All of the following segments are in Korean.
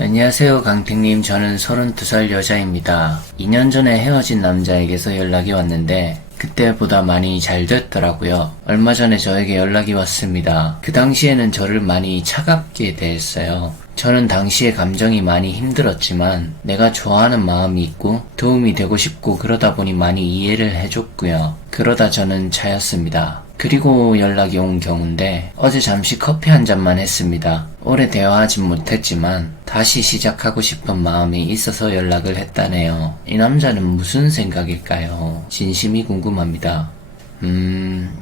안녕하세요, 강택님. 저는 32살 여자입니다. 2년 전에 헤어진 남자에게서 연락이 왔는데 그때보다 많이 잘 됐더라고요. 얼마 전에 저에게 연락이 왔습니다. 그 당시에는 저를 많이 차갑게 대했어요. 저는 당시에 감정이 많이 힘들었지만 내가 좋아하는 마음이 있고 도움이 되고 싶고 그러다 보니 많이 이해를 해줬고요. 그러다 저는 차였습니다. 그리고 연락이 온 경우인데 어제 잠시 커피 한 잔만 했습니다. 오래 대화하진 못했지만 다시 시작하고 싶은 마음이 있어서 연락을 했다네요. 이 남자는 무슨 생각일까요? 진심이 궁금합니다.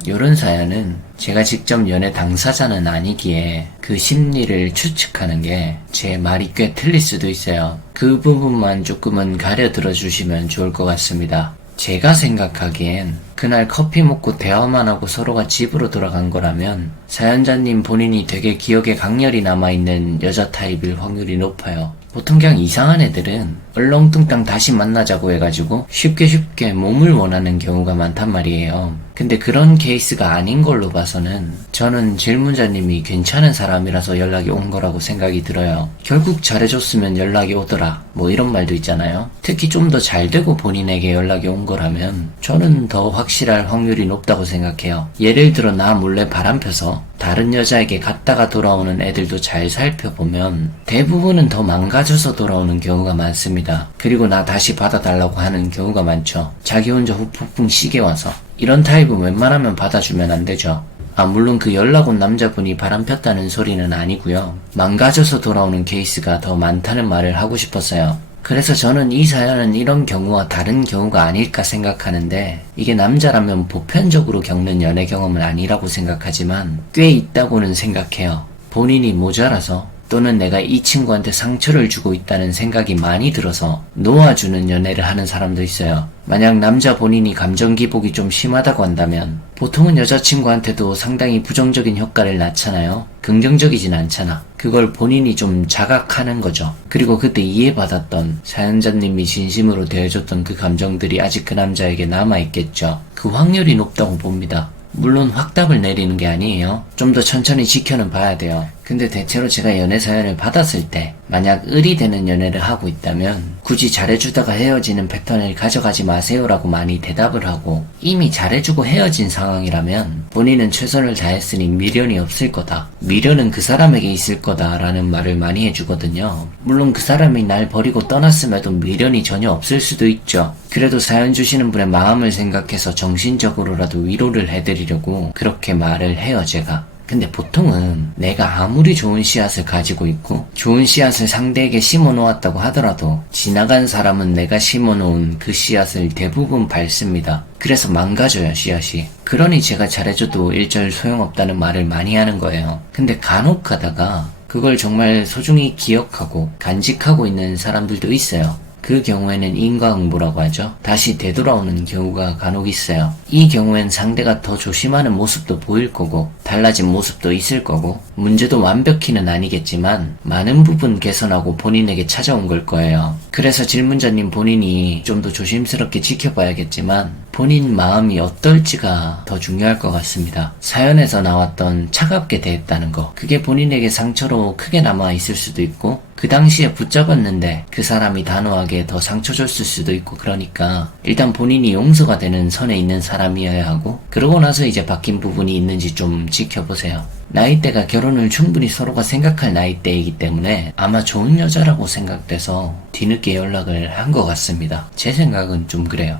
요런 사연은 제가 직접 연애 당사자는 아니기에 그 심리를 추측하는 게 제 말이 꽤 틀릴 수도 있어요. 그 부분만 조금은 가려 들어주시면 좋을 것 같습니다. 제가 생각하기엔 그날 커피 먹고 대화만 하고 서로가 집으로 돌아간 거라면 사연자님 본인이 되게 기억에 강렬히 남아있는 여자 타입일 확률이 높아요. 보통 그냥 이상한 애들은 얼렁뚱땅 다시 만나자고 해가지고 쉽게 몸을 원하는 경우가 많단 말이에요. 근데 그런 케이스가 아닌 걸로 봐서는 저는 질문자님이 괜찮은 사람이라서 연락이 온 거라고 생각이 들어요. 결국 잘해줬으면 연락이 오더라, 뭐 이런 말도 있잖아요. 특히 좀 더 잘되고 본인에게 연락이 온 거라면 저는 더 확실할 확률이 높다고 생각해요. 예를 들어 나 몰래 바람펴서 다른 여자에게 갔다가 돌아오는 애들도 잘 살펴보면 대부분은 더 망가져서 돌아오는 경우가 많습니다. 그리고 나 다시 받아달라고 하는 경우가 많죠. 자기 혼자 후폭풍 시게 와서. 이런 타입은 웬만하면 받아주면 안 되죠. 물론 그 연락 온 남자분이 바람폈다는 소리는 아니고요. 망가져서 돌아오는 케이스가 더 많다는 말을 하고 싶었어요. 그래서 저는 이 사연은 이런 경우와 다른 경우가 아닐까 생각하는데, 이게 남자라면 보편적으로 겪는 연애 경험은 아니라고 생각하지만 꽤 있다고는 생각해요. 본인이 모자라서 또는 내가 이 친구한테 상처를 주고 있다는 생각이 많이 들어서 놓아주는 연애를 하는 사람도 있어요. 만약 남자 본인이 감정 기복이 좀 심하다고 한다면 보통은 여자친구한테도 상당히 부정적인 효과를 낳잖아요. 긍정적이진 않잖아. 그걸 본인이 좀 자각하는 거죠. 그리고 그때 이해받았던, 사연자님이 진심으로 대해줬던 그 감정들이 아직 그 남자에게 남아있겠죠. 그 확률이 높다고 봅니다. 물론 확답을 내리는 게 아니에요. 좀 더 천천히 지켜는 봐야 돼요. 근데 대체로 제가 연애 사연을 받았을 때 만약 을이 되는 연애를 하고 있다면 굳이 잘해주다가 헤어지는 패턴을 가져가지 마세요라고 많이 대답을 하고, 이미 잘해주고 헤어진 상황이라면 본인은 최선을 다했으니 미련이 없을 거다, 미련은 그 사람에게 있을 거다 라는 말을 많이 해주거든요. 물론 그 사람이 날 버리고 떠났음에도 미련이 전혀 없을 수도 있죠. 그래도 사연 주시는 분의 마음을 생각해서 정신적으로라도 위로를 해드리려고 그렇게 말을 해요, 제가. 근데 보통은 내가 아무리 좋은 씨앗을 가지고 있고 좋은 씨앗을 상대에게 심어놓았다고 하더라도 지나간 사람은 내가 심어놓은 그 씨앗을 대부분 밟습니다. 그래서 망가져요, 씨앗이. 그러니 제가 잘해줘도 일절 소용없다는 말을 많이 하는 거예요. 근데 간혹 가다가 그걸 정말 소중히 기억하고 간직하고 있는 사람들도 있어요. 그 경우에는 인과응보라고 하죠. 다시 되돌아오는 경우가 간혹 있어요. 이 경우엔 상대가 더 조심하는 모습도 보일 거고 달라진 모습도 있을 거고 문제도 완벽히는 아니겠지만 많은 부분 개선하고 본인에게 찾아온 걸 거예요. 그래서 질문자님 본인이 좀 더 조심스럽게 지켜봐야겠지만 본인 마음이 어떨지가 더 중요할 것 같습니다. 사연에서 나왔던 차갑게 대했다는 거, 그게 본인에게 상처로 크게 남아있을 수도 있고 그 당시에 붙잡았는데 그 사람이 단호하게 더 상처 줬을 수도 있고, 그러니까 일단 본인이 용서가 되는 선에 있는 사람이어야 하고, 그러고 나서 이제 바뀐 부분이 있는지 좀 지켜보세요. 나이대가 결혼을 충분히 서로가 생각할 나이대이기 때문에 아마 좋은 여자라고 생각돼서 뒤늦게 연락을 한 것 같습니다. 제 생각은 좀 그래요.